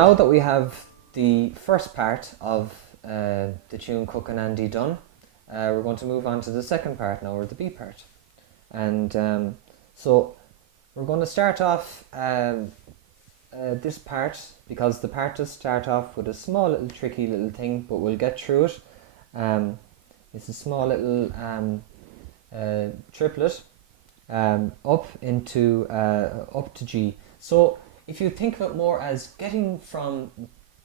now that we have the first part of the tune Cucanandy done, we're going to move on to the second part now, or the B part. And so we're going to start off this part, because the part does start off with a small little tricky little thing, but we'll get through it. It's a small little triplet up to G. So if you think of it more as getting from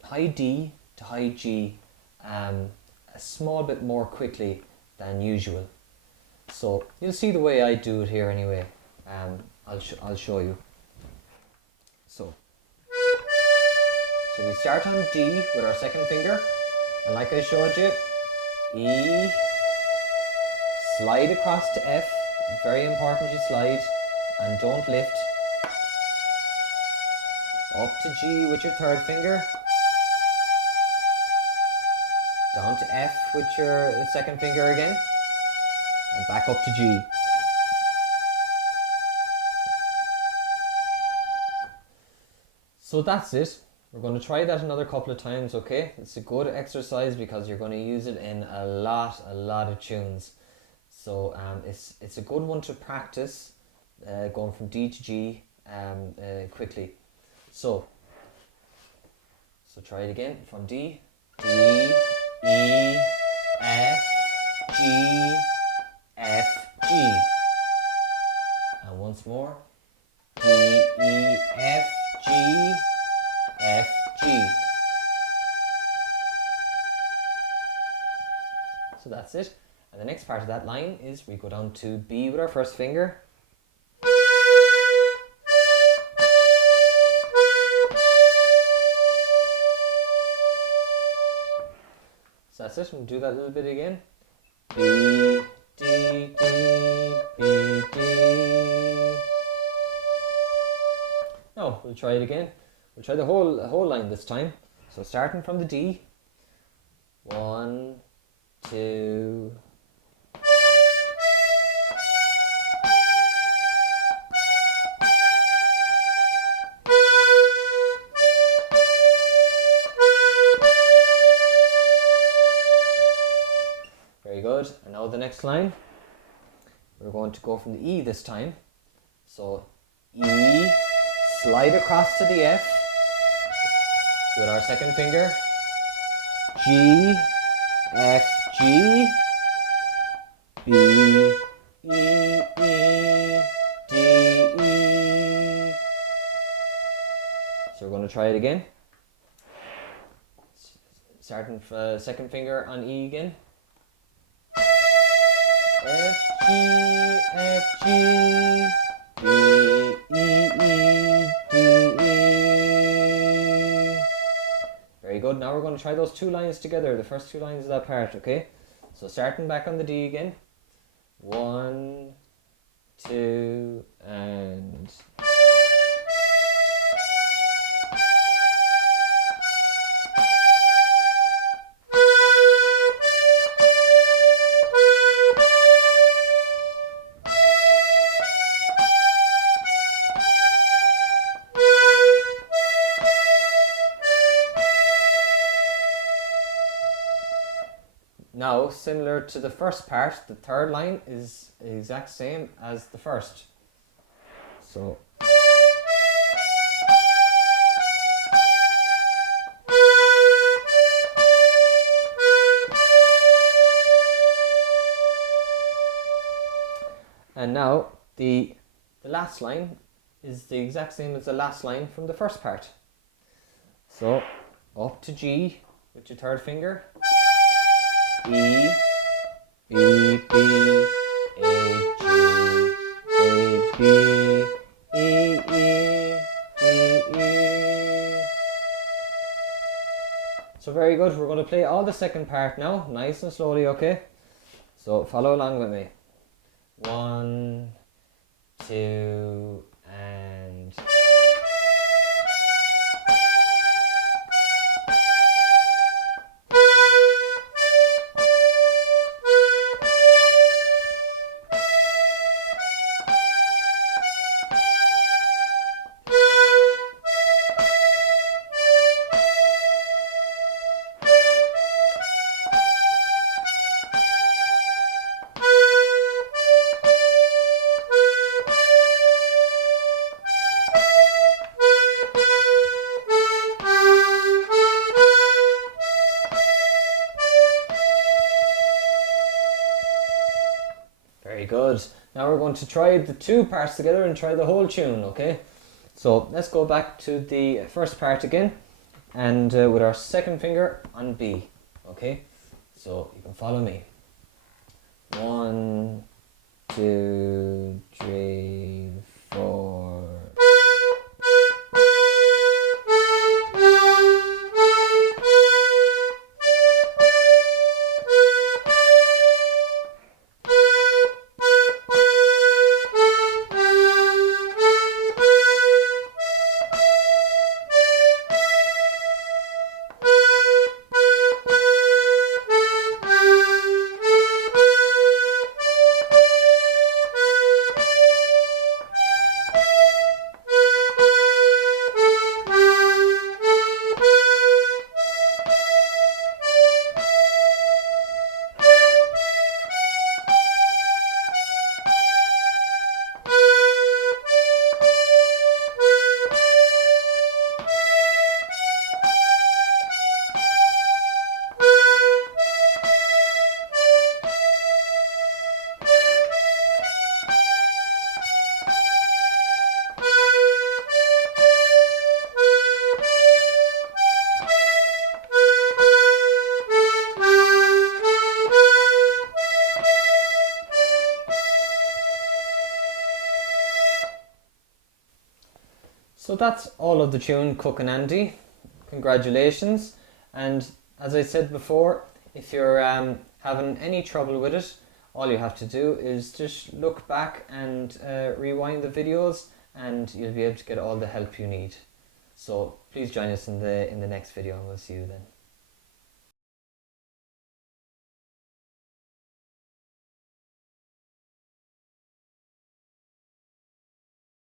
high D to high G a small bit more quickly than usual. So you'll see the way I do it here anyway. I'll show you. So we start on D with our second finger, and like I showed you, E, slide across to F, very important you slide, and don't lift. Up to G with your third finger, down to F with your second finger again, and back up to G. So that's it. We're going to try that another couple of times, okay? It's a good exercise because you're going to use it in a lot of tunes. So it's a good one to practice going from D to G quickly. So try it again from D, D, E, F, G, F, G. And once more, D, E, F, G, F, G. So that's it. And the next part of that line is we go down to B with our first finger. So that's it. We'll do that a little bit again. B, D, D, B, D. Now we'll try it again. We'll try the whole line this time. So starting from the D. 1, 2. Very good. And now the next line. We're going to go from the E this time. So E, slide across to the F with our second finger. G, F, G, B, E, E, D, E. So we're going to try it again. Starting from second finger on E again. F, G, F, G, B, E, E, D, E. Very good. Now we're going to try those two lines together, the first two lines of that part, okay? So starting back on the D again. 1, 2, and... Now, similar to the first part, the third line is the exact same as the first. So and now the last line is the exact same as the last line from the first part. So up to G with your third finger. E, B, B, A, G, A, B, E, E, D, E. So very good. We're going to play all the second part now, nice and slowly, okay? So follow along with me. 1, 2, and... Very good. Now we're going to try the two parts together and try the whole tune, okay? So let's go back to the first part again, and with our second finger on B, okay? So you can follow me. 1, 2, 3, 4. So that's all of the tune Cucanandy. Congratulations. And as I said before, if you're having any trouble with it, all you have to do is just look back and rewind the videos, and you'll be able to get all the help you need. So please join us in the next video, and we'll see you then.